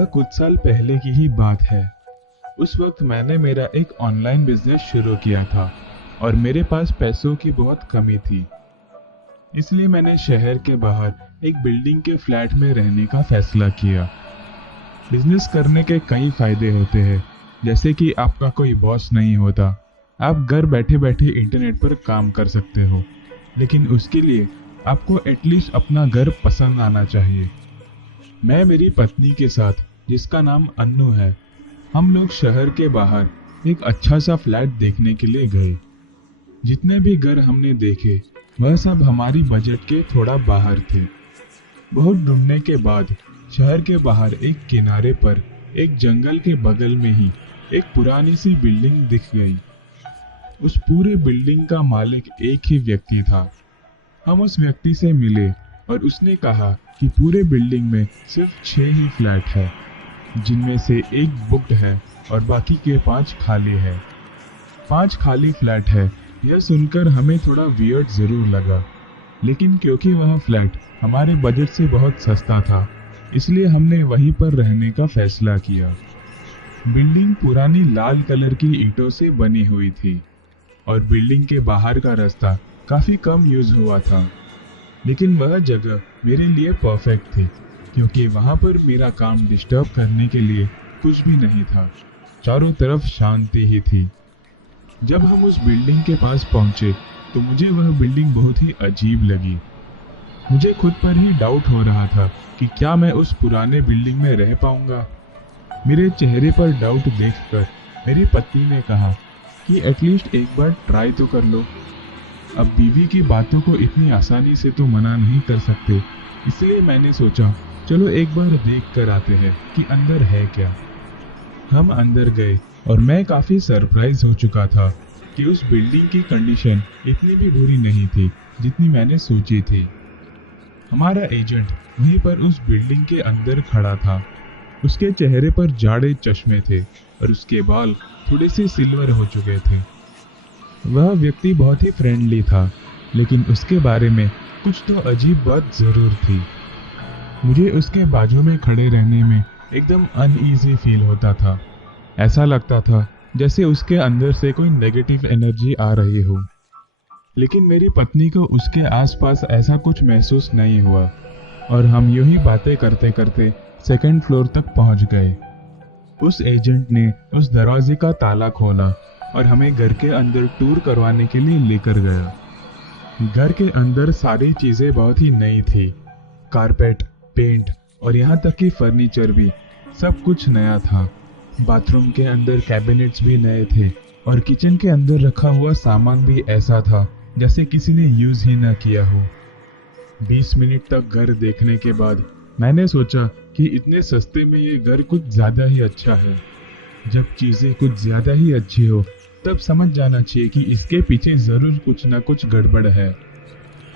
यह कुछ साल पहले की ही बात है। उस वक्त मैंने मेरा एक ऑनलाइन बिजनेस शुरू किया था और मेरे पास पैसों की बहुत कमी थी। इसलिए मैंने शहर के बाहर एक बिल्डिंग के फ्लैट में रहने का फैसला किया। बिजनेस करने के कई फायदे होते हैं, जैसे कि आपका कोई बॉस नहीं होता, आप घर बैठे बैठे इंटरनेट पर काम कर सकते हो, लेकिन उसके लिए आपको एटलीस्ट अपना घर पसंद आना चाहिए। मैं मेरी पत्नी के साथ, जिसका नाम अन्नू है, हम लोग शहर के बाहर एक अच्छा सा फ्लैट देखने के लिए गए। जितने भी घर हमने देखे वह सब हमारी बजट के थोड़ा बाहर थे। बहुत ढूंढने के बाद शहर के बाहर एक किनारे पर एक जंगल के बगल में ही एक पुरानी सी बिल्डिंग दिख गई। उस पूरे बिल्डिंग का मालिक एक ही व्यक्ति था। हम उस व्यक्ति से मिले और उसने कहा कि पूरे बिल्डिंग में सिर्फ 6 ही फ्लैट है, जिनमें से एक बुक्ड है और बाकी के 5 खाली है। 5 खाली फ्लैट है, यह सुनकर हमें थोड़ा वियर्ड जरूर लगा, लेकिन क्योंकि वह फ्लैट हमारे बजट से बहुत सस्ता था, इसलिए हमने वहीं पर रहने का फैसला किया। बिल्डिंग पुरानी लाल कलर की ईंटों से बनी हुई थी और बिल्डिंग के बाहर का रास्ता काफी कम यूज हुआ था, लेकिन वह जगह मेरे लिए परफेक्ट थी क्योंकि वहां पर मेरा काम डिस्टर्ब करने के लिए कुछ भी नहीं था। चारों तरफ शांति ही थी। जब हम उस बिल्डिंग के पास पहुंचे तो मुझे वह बिल्डिंग बहुत ही अजीब लगी। मुझे खुद पर ही डाउट हो रहा था कि क्या मैं उस पुराने बिल्डिंग में रह पाऊंगा। मेरे चेहरे पर डाउट देखकर मेरी पत्नी ने कहा कि एटलीस्ट एक बार ट्राई तो कर लो। अब बीवी की बातों को इतनी आसानी से तो मना नहीं कर सकते, इसलिए मैंने सोचा चलो एक बार देख कर आते हैं कि अंदर है क्या। हम अंदर गए और मैं काफी सरप्राइज हो चुका था कि उस बिल्डिंग की कंडीशन इतनी भी बुरी नहीं थी जितनी मैंने सोची थी। हमारा एजेंट वहीं पर उस बिल्डिंग के अंदर खड़ा था। उसके चेहरे पर जाड़े चश्मे थे और उसके बाल थोड़े से सिल्वर हो चुके थे। वह व्यक्ति बहुत ही फ्रेंडली था, लेकिन उसके बारे में कुछ तो अजीब बात जरूर थी। मुझे उसके बाजू में खड़े रहने में एकदम अनईजी फील होता था। ऐसा लगता था जैसे उसके अंदर से कोई नेगेटिव एनर्जी आ रही हो, लेकिन मेरी पत्नी को उसके आसपास ऐसा कुछ महसूस नहीं हुआ और हम यूं ही बातें करते करते 2nd फ्लोर तक पहुंच गए। उस एजेंट ने उस दरवाजे का ताला खोला और हमें घर के अंदर टूर करवाने के लिए लेकर गया। घर के अंदर सारी चीजें बहुत ही नई थी। कारपेट, पेंट और यहाँ तक कि फर्नीचर भी, सब कुछ नया था। बाथरूम के अंदर कैबिनेट्स भी नए थे और किचन के अंदर रखा हुआ सामान भी ऐसा था जैसे किसी ने यूज ही ना किया हो। 20 मिनट तक घर देखने के बाद मैंने सोचा कि इतने सस्ते में ये घर कुछ ज्यादा ही अच्छा है। जब चीजें कुछ ज्यादा ही अच्छी हो तब समझ जाना चाहिए कि इसके पीछे जरूर कुछ ना कुछ गड़बड़ है।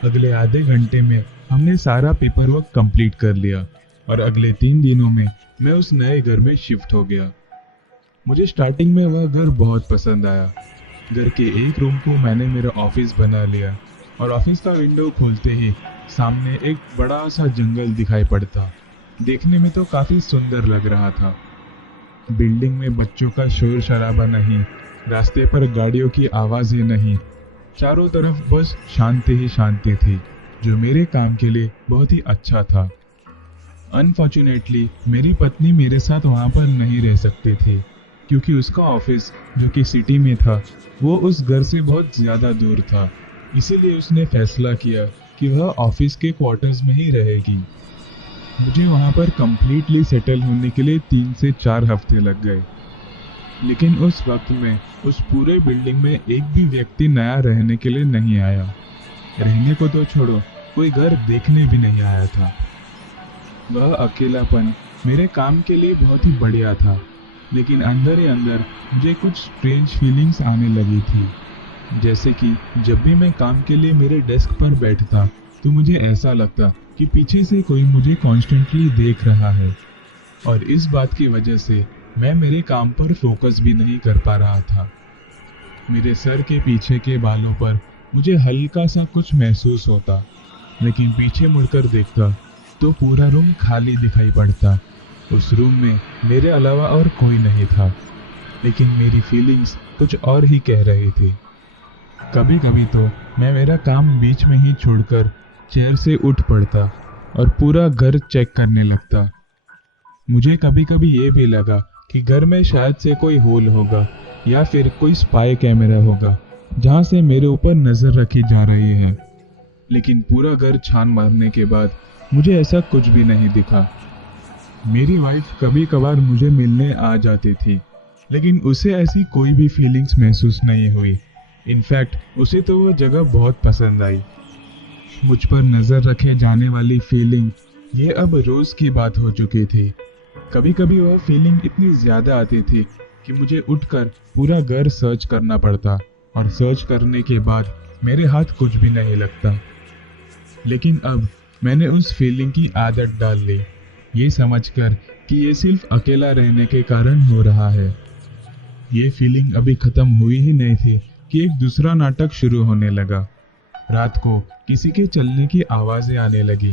अगले आधे घंटे में हमने सारा पेपर वर्क कंप्लीट कर लिया और अगले 3 दिनों में मैं उस नए घर में शिफ्ट हो गया। मुझे स्टार्टिंग में वह घर बहुत पसंद आया। घर के एक रूम को मैंने मेरा ऑफिस बना लिया और ऑफिस का विंडो खोलते ही सामने एक बड़ा सा जंगल दिखाई पड़ता। देखने में तो काफी सुंदर लग रहा था। बिल्डिंग में बच्चों का शोर शराबा नहीं, रास्ते पर गाड़ियों की आवाजें नहीं, चारों तरफ बस शांति ही शांति थी, जो मेरे काम के लिए बहुत ही अच्छा था। अनफॉर्चुनेटली मेरी पत्नी मेरे साथ वहां पर नहीं रह सकती थी क्योंकि उसका ऑफिस, जो कि सिटी में था, वो उस घर से बहुत ज्यादा दूर था। इसीलिए उसने फैसला किया कि वह ऑफिस के क्वार्टर्स में ही रहेगी। मुझे वहां पर कंप्लीटली सेटल होने के लिए 3 से 4 हफ्ते लग गए, लेकिन उस वक्त में उस पूरे बिल्डिंग में एक भी व्यक्ति नया रहने के लिए नहीं आया। रहने को तो छोड़ो, कोई घर देखने भी नहीं आया था। वह अकेलापन मेरे काम के लिए बहुत ही बढ़िया था, लेकिन अंदर ही अंदर मुझे कुछ स्ट्रेंज फीलिंग्स आने लगी थी। जैसे कि जब भी मैं काम के लिए मेरे डेस्क पर बैठता तो मुझे ऐसा लगता कि पीछे से कोई मुझे कॉन्स्टेंटली देख रहा है, और इस बात की वजह से मैं मेरे काम पर फोकस भी नहीं कर पा रहा था। मेरे सर के पीछे के बालों पर मुझे हल्का सा कुछ महसूस होता, लेकिन पीछे मुड़कर देखता तो पूरा रूम खाली दिखाई पड़ता। उस रूम में मेरे अलावा और कोई नहीं था, लेकिन मेरी फीलिंग्स कुछ और ही कह रही थी। कभी कभी तो मैं मेरा काम बीच में ही छोड़कर चेयर से उठ पड़ता और पूरा घर चेक करने लगता। मुझे कभी कभी ये भी लगा कि घर में शायद से कोई होल होगा या फिर कोई स्पाई कैमरा होगा जहां से मेरे ऊपर नजर रखी जा रही है। लेकिन पूरा घर छान मारने के बाद मुझे ऐसा कुछ भी नहीं दिखा। मेरी वाइफ कभी कभार मुझे मिलने आ जाती थी, लेकिन उसे ऐसी कोई भी फीलिंग्स महसूस नहीं हुई। इनफैक्ट उसे तो वो जगह बहुत पसंद आई। मुझ पर नजर रखे जाने वाली फीलिंग ये अब रोज की बात हो चुकी थी। कभी कभी वह फीलिंग इतनी ज्यादा आती थी कि मुझे उठकर पूरा घर सर्च करना पड़ता, और सर्च करने के बाद मेरे हाथ कुछ भी नहीं लगता। लेकिन अब मैंने उस फीलिंग की आदत डाल ली, ये समझकर कि ये सिर्फ अकेला रहने के कारण हो रहा है। ये फीलिंग अभी खत्म हुई ही नहीं थी कि एक दूसरा नाटक शुरू होने लगा। रात को किसी के चलने की आवाजें आने लगी।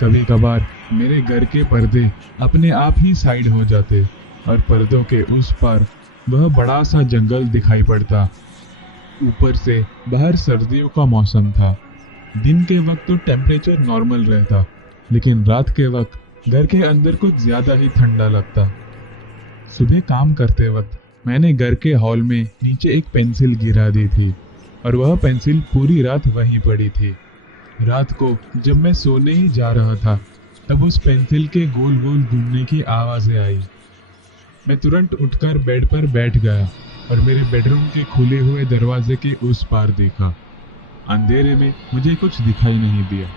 कभी कभार मेरे घर के पर्दे अपने आप ही साइड हो जाते और पर्दों के उस पार वह बड़ा सा जंगल दिखाई पड़ता। ऊपर से बाहर सर्दियों का मौसम था। दिन के वक्त तो टेम्परेचर नॉर्मल रहता, लेकिन रात के वक्त घर के अंदर कुछ ज्यादा ही ठंडा लगता। सुबह काम करते वक्त मैंने घर के हॉल में नीचे एक पेंसिल गिरा दी थी, और वह पेंसिल पूरी रात वहीं पड़ी थी। रात को जब मैं सोने ही जा रहा था, तब उस पेंसिल के गोल गोल घूमने की आवाजें आई। मैं तुरंत उठकर बेड पर बैठ गया और मेरे बेडरूम के खुले हुए दरवाजे के उस पार देखा। अंधेरे में मुझे कुछ दिखाई नहीं दिया,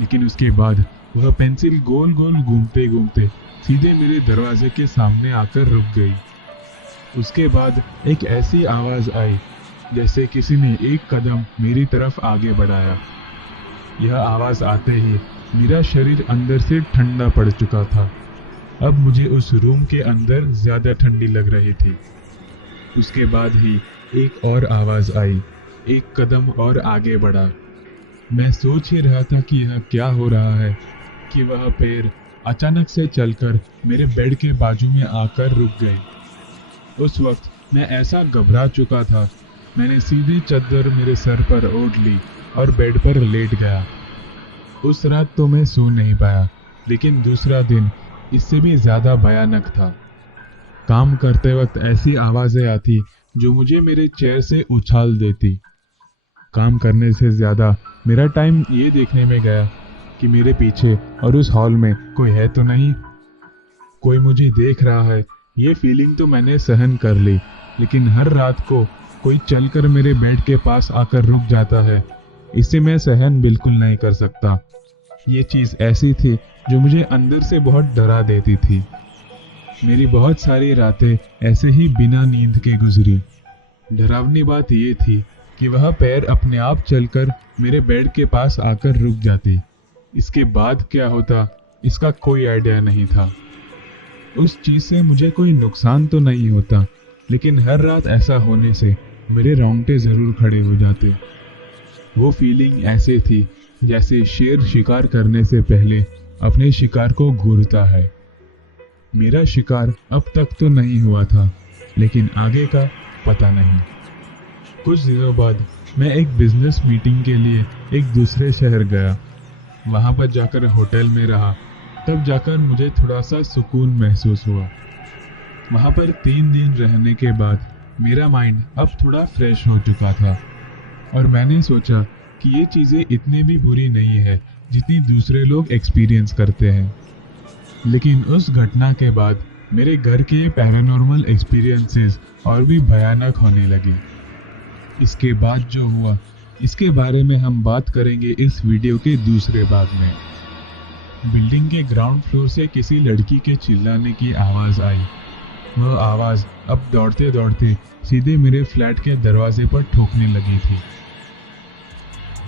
लेकिन उसके बाद वह पेंसिल गोल गोल घूमते घूमते सीधे मेरे दरवाजे के सामने आकर रुक गई। उसके बाद एक ऐसी आवाज आई जैसे किसी ने एक कदम मेरी तरफ आगे बढ़ाया। यह आवाज आते ही मेरा शरीर अंदर से ठंडा पड़ चुका था। अब मुझे उस रूम के अंदर ज्यादा ठंडी लग रही थी। उसके बाद ही एक और आवाज आई, एक कदम और आगे बढ़ा। मैं सोच ही रहा था कि यह क्या हो रहा है कि वह पैर अचानक से चलकर मेरे बेड के बाजू में आकर रुक गए। उस वक्त मैं ऐसा घबरा चुका था, मैंने सीधी चादर मेरे सर पर ओढ़ ली और बेड पर लेट गया। उस रात तो मैं सो नहीं पाया, लेकिन दूसरा दिन इससे भी ज्यादा भयानक था। काम करते वक्त ऐसी आवाजें आती जो मुझे मेरे चेयर से उछाल देती। काम करने से ज्यादा मेरा टाइम ये देखने में गया कि मेरे पीछे और उस हॉल में कोई है तो नहीं, कोई मुझे देख रहा है। ये फीलिंग तो मैंने सहन कर ली, लेकिन हर रात को कोई चलकर मेरे बेड के पास आकर रुक जाता है, इसे मैं सहन बिल्कुल नहीं कर सकता। ये चीज ऐसी थी जो मुझे अंदर से बहुत डरा देती थी। मेरी बहुत सारी रातें ऐसे ही बिना नींद के गुजरी। डरावनी बात ये थी कि वह पैर अपने आप चलकर मेरे बेड के पास आकर रुक जाती। इसके बाद क्या होता इसका कोई आइडिया नहीं था। उस चीज से मुझे कोई नुकसान तो नहीं होता, लेकिन हर रात ऐसा होने से मेरे रोंगटे जरूर खड़े हो जाते। वो फीलिंग ऐसे थी जैसे शेर शिकार करने से पहले अपने शिकार को घूरता है। मेरा शिकार अब तक तो नहीं हुआ था, लेकिन आगे का पता नहीं। कुछ दिनों बाद मैं एक बिजनेस मीटिंग के लिए एक दूसरे शहर गया। वहां पर जाकर होटल में रहा, तब जाकर मुझे थोड़ा सा सुकून महसूस हुआ। वहां पर 3 दिन रहने के बाद मेरा माइंड अब थोड़ा फ्रेश हो चुका था, और मैंने सोचा कि ये चीजें इतनी भी बुरी नहीं है जितनी दूसरे लोग एक्सपीरियंस करते हैं। लेकिन उस घटना के बाद मेरे घर के पैरानॉर्मल एक्सपीरियंसेस और भी भयानक होने लगी। इसके बाद जो हुआ इसके बारे में हम बात करेंगे इस वीडियो के दूसरे भाग में। बिल्डिंग के ग्राउंड फ्लोर से किसी लड़की के चिल्लाने की आवाज आई। वह आवाज अब दौड़ते दौड़ते सीधे मेरे फ्लैट के दरवाजे पर ठोकने लगी थी।